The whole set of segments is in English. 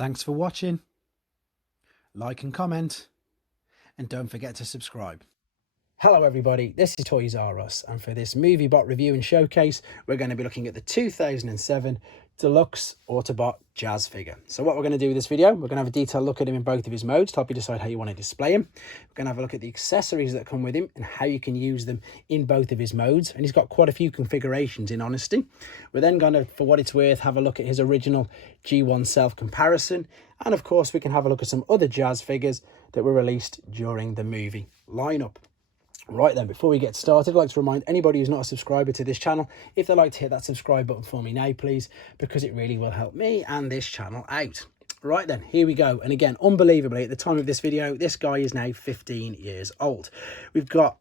Thanks for watching. Like and comment, and don't forget to subscribe. Hello everybody, this is Toys R Us, and for this movie bot review and showcase we're going to be looking at the 2007 deluxe Autobot Jazz figure. So what we're going to do with this video, we're going to have a detailed look at him in both of his modes to help you decide how you want to display him. We're going to have a look at the accessories that come with him and how you can use them in both of his modes, and he's got quite a few configurations in honesty. We're then going to, for what it's worth, have a look at his original G1 self comparison, and of course we can have a look at some other Jazz figures that were released during the movie lineup. Right then, before we get started, I'd like to remind anybody who's not a subscriber to this channel, if they'd like to hit that subscribe button for me now, please, because it really will help me and this channel out. Right then, here we go. And again, unbelievably, at the time of this video, this guy is now 15 years old. We've got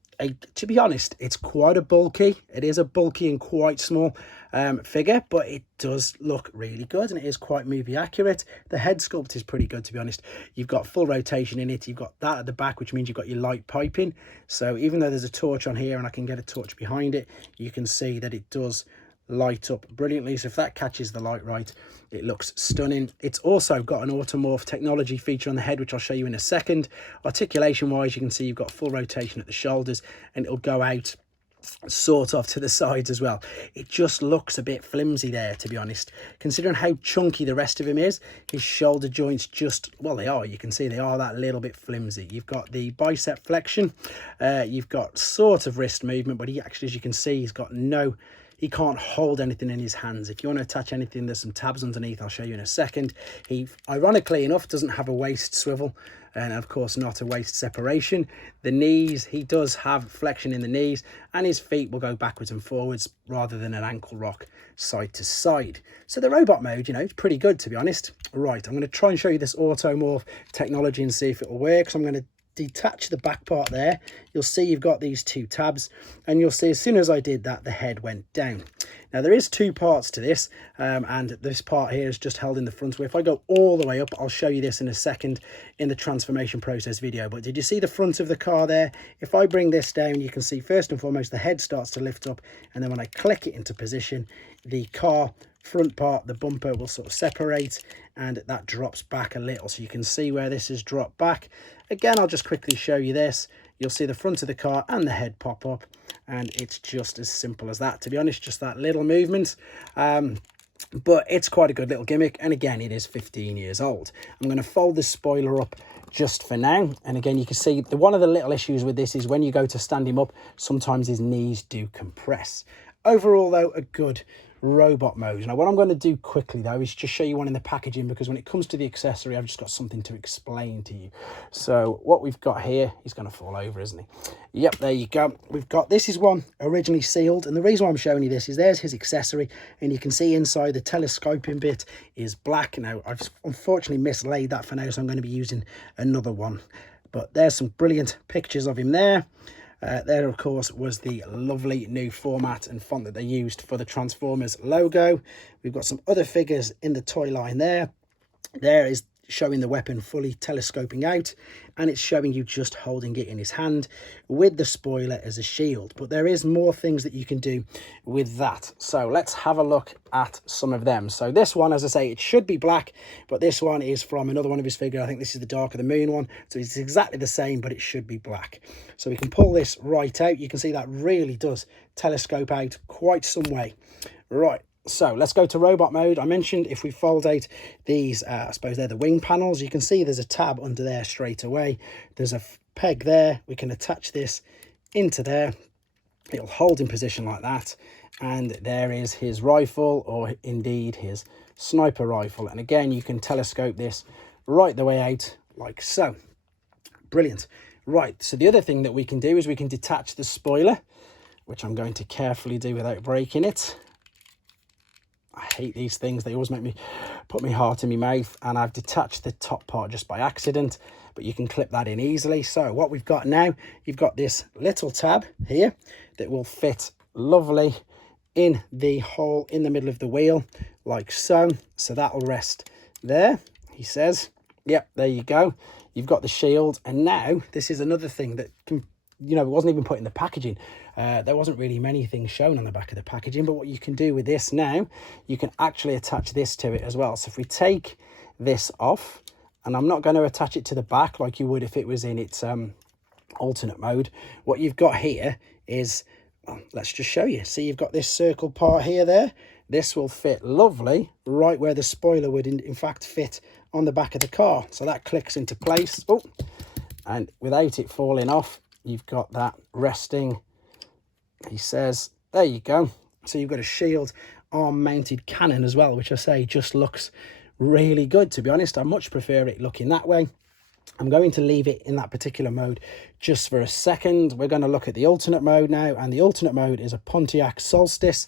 to be honest, it's quite a bulky. It is a bulky and quite small figure, but it does look really good and it is quite movie accurate. The head sculpt is pretty good, to be honest. You've got full rotation in it. You've got that at the back, which means you've got your light piping. So even though there's a torch on here and I can get a torch behind it, you can see that it does light up brilliantly. So if that catches the light right, it looks stunning. It's also got an Automotive Technology feature on the head, which I'll show you in a second. Articulation wise, you can see you've got full rotation at the shoulders and it'll go out sort of to the sides as well. It just looks a bit flimsy there, to be honest, considering how chunky the rest of him is. His shoulder joints just, well, they are, you can see they are that little bit flimsy. You've got the bicep flexion, you've got sort of wrist movement, but he actually, as you can see, he's got he can't hold anything in his hands. If you want to attach anything, there's some tabs underneath. I'll show you in a second. He, ironically enough, doesn't have a waist swivel and, of course, not a waist separation. The knees, he does have flexion in the knees, and his feet will go backwards and forwards rather than an ankle rock side to side. So the robot mode, you know, it's pretty good, to be honest. Right, I'm going to try and show you this Automotive Technology and see if it will work. So I'm going to detach the back part there. You'll see you've got these two tabs, and you'll see as soon as I did that, the head went down. Now there is two parts to this, and this part here is just held in the front. So if I go all the way up, I'll show you this in a second in the transformation process video. But did you see the front of the car there? If I bring this down, you can see first and foremost the head starts to lift up, and then when I click it into position, the car front part, the bumper, will sort of separate, and that drops back a little. So you can see where this has dropped back. Again, I'll just quickly show you this. You'll see the front of the car and the head pop up, and it's just as simple as that, to be honest, just that little movement. But it's quite a good little gimmick, and again, it is 15 years old. I'm going to fold this spoiler up just for now, and again, you can see one of the little issues with this is when you go to stand him up, sometimes his knees do compress. Overall, though, a good robot mode. Now, what I'm going to do quickly, though, is just show you one in the packaging, because when it comes to the accessory, I've just got something to explain to you. So what we've got here, he's going to fall over, isn't he? Yep, there you go. We've got, this is one originally sealed, and the reason why I'm showing you this is there's his accessory, and you can see inside the telescoping bit is black. Now, I've unfortunately mislaid that for now, so I'm going to be using another one. But there's some brilliant pictures of him there. There, of course, was the lovely new format and font that they used for the Transformers logo. We've got some other figures in the toy line there. There is showing the weapon fully telescoping out, and it's showing you just holding it in his hand with the spoiler as a shield. But there is more things that you can do with that. So let's have a look at some of them. So this one, as I say, it should be black, but this one is from another one of his figure. I think this is the Dark of the Moon one. So it's exactly the same, but it should be black. So we can pull this right out. You can see that really does telescope out quite some way. Right. So let's go to robot mode. I mentioned if we fold out these, I suppose they're the wing panels, you can see there's a tab under there straight away. There's a peg there. We can attach this into there. It'll hold in position like that. And there is his rifle, or indeed his sniper rifle. And again, you can telescope this right the way out like so. Brilliant. Right, so the other thing that we can do is we can detach the spoiler, which I'm going to carefully do without breaking it. I hate these things. They always make me put my heart in my mouth, and I've detached the top part just by accident, but you can clip that in easily. So what we've got now, you've got this little tab here that will fit lovely in the hole in the middle of the wheel like so. So that'll rest there, he says. Yep, there you go. You've got the shield, and now this is another thing that can, you know, it wasn't even put in the packaging. There wasn't really many things shown on the back of the packaging, but what you can do with this now, you can actually attach this to it as well. So if we take this off, and I'm not going to attach it to the back like you would if it was in its alternate mode. What you've got here is, well, let's just show you. See, you've got this circle part here there. This will fit lovely right where the spoiler would in fact fit on the back of the car. So that clicks into place. Oh, and without it falling off, you've got that resting, he says, there you go. So you've got a shield arm mounted cannon as well, which I say just looks really good. To be honest, I much prefer it looking that way. I'm going to leave it in that particular mode just for a second. We're going to look at the alternate mode now, and the alternate mode is a Pontiac Solstice.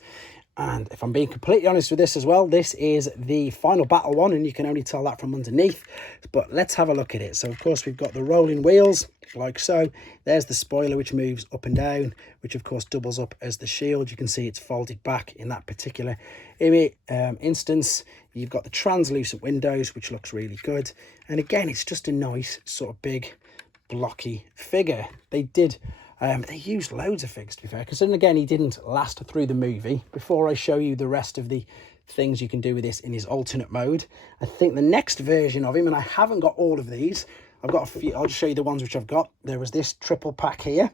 And if I'm being completely honest with this as well, this is the final battle one, and you can only tell that from underneath. But let's have a look at it. So of course we've got the rolling wheels like so. There's the spoiler, which moves up and down, which of course doubles up as the shield. You can see it's folded back in that particular instance. You've got the translucent windows, which looks really good. And again, it's just a nice sort of big blocky figure. They used loads of figures, to be fair, because then again, he didn't last through the movie. Before I show you the rest of the things you can do with this in his alternate mode, I think the next version of him, and I haven't got all of these, I've got a few, I'll just show you the ones which I've got. There was this triple pack here,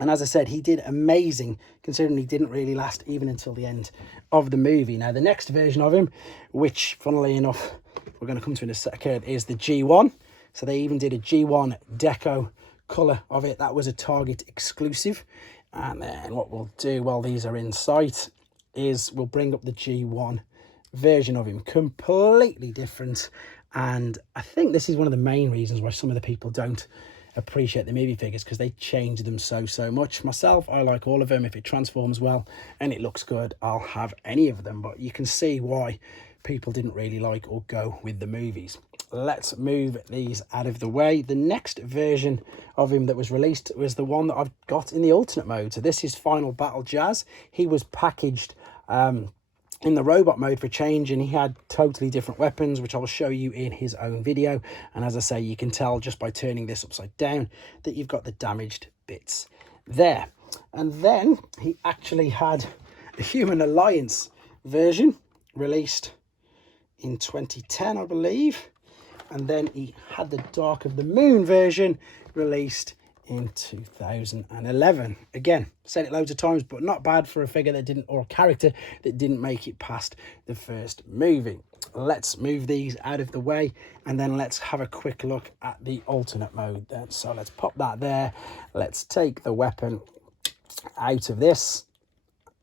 and as I said, he did amazing, considering he didn't really last even until the end of the movie. Now, the next version of him, which, funnily enough, we're going to come to in a second, is the G1. So they even did a G1 deco colour of it. That was a Target exclusive. And then what we'll do while these are in sight is we'll bring up the G1 version of him, completely different. And I think this is one of the main reasons why some of the people don't appreciate the movie figures, because they change them so much. Myself, I like all of them. If it transforms well and it looks good, I'll have any of them. But you can see why people didn't really like or go with the movies. Let's move these out of the way. The next version of him that was released was the one that I've got in the alternate mode. So this is Final Battle Jazz. He was packaged in the robot mode for change, and he had totally different weapons, which I'll show you in his own video. And as I say, you can tell just by turning this upside down that you've got the damaged bits there. And then he actually had a Human Alliance version released in 2010, I believe. And then he had the Dark of the Moon version released in 2011. Again, said it loads of times, but not bad for a figure that didn't, or a character that didn't make it past the first movie. Let's move these out of the way, and then let's have a quick look at the alternate mode then. So let's pop that there. Let's take the weapon out of this.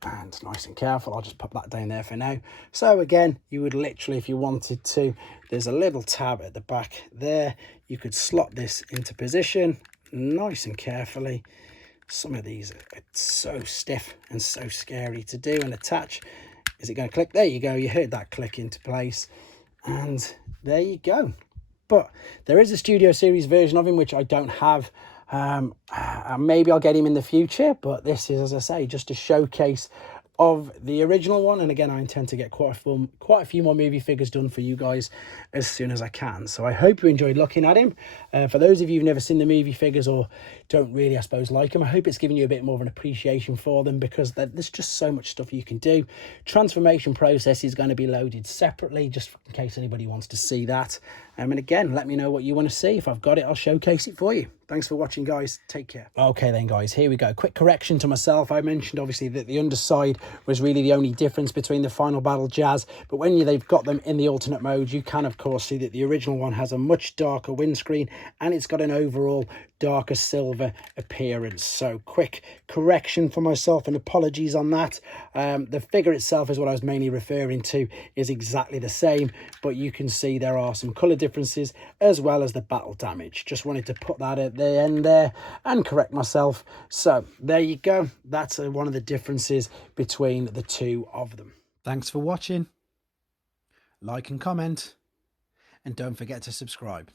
And nice and careful, I'll just pop that down there for now. So again, you would literally, if you wanted to, there's a little tab at the back there. You could slot this into position nice and carefully. Some of these are so stiff and so scary to do and attach. Is it going to click? There you go. You heard that click into place. And there you go. But there is a Studio Series version of him, which I don't have. Maybe I'll get him in the future, but this is, as I say, just a showcase of the original one. And again, I intend to get quite a few more movie figures done for you guys as soon as I can. So I hope you enjoyed looking at him. For those of you who've never seen the movie figures or don't really, I suppose, like them, I hope it's given you a bit more of an appreciation for them, because there's just so much stuff you can do. Transformation process is going to be loaded separately, just in case anybody wants to see that. And again, let me know what you want to see. If I've got it, I'll showcase it for you. Thanks for watching, guys. Take care. Okay then, guys, here we go. Quick correction to myself. I mentioned obviously that the underside was really the only difference between the Final Battle Jazz, but when they've got them in the alternate mode, you can of course see that the original one has a much darker windscreen, and it's got an overall darker silver appearance. So quick correction for myself, and apologies on that. The figure itself is what I was mainly referring to, is exactly the same, but you can see there are some color differences as well as the battle damage. Just wanted to put that at the end there and correct myself. So there you go. That's one of the differences between the two of them. Thanks for watching. Like and comment, and don't forget to subscribe.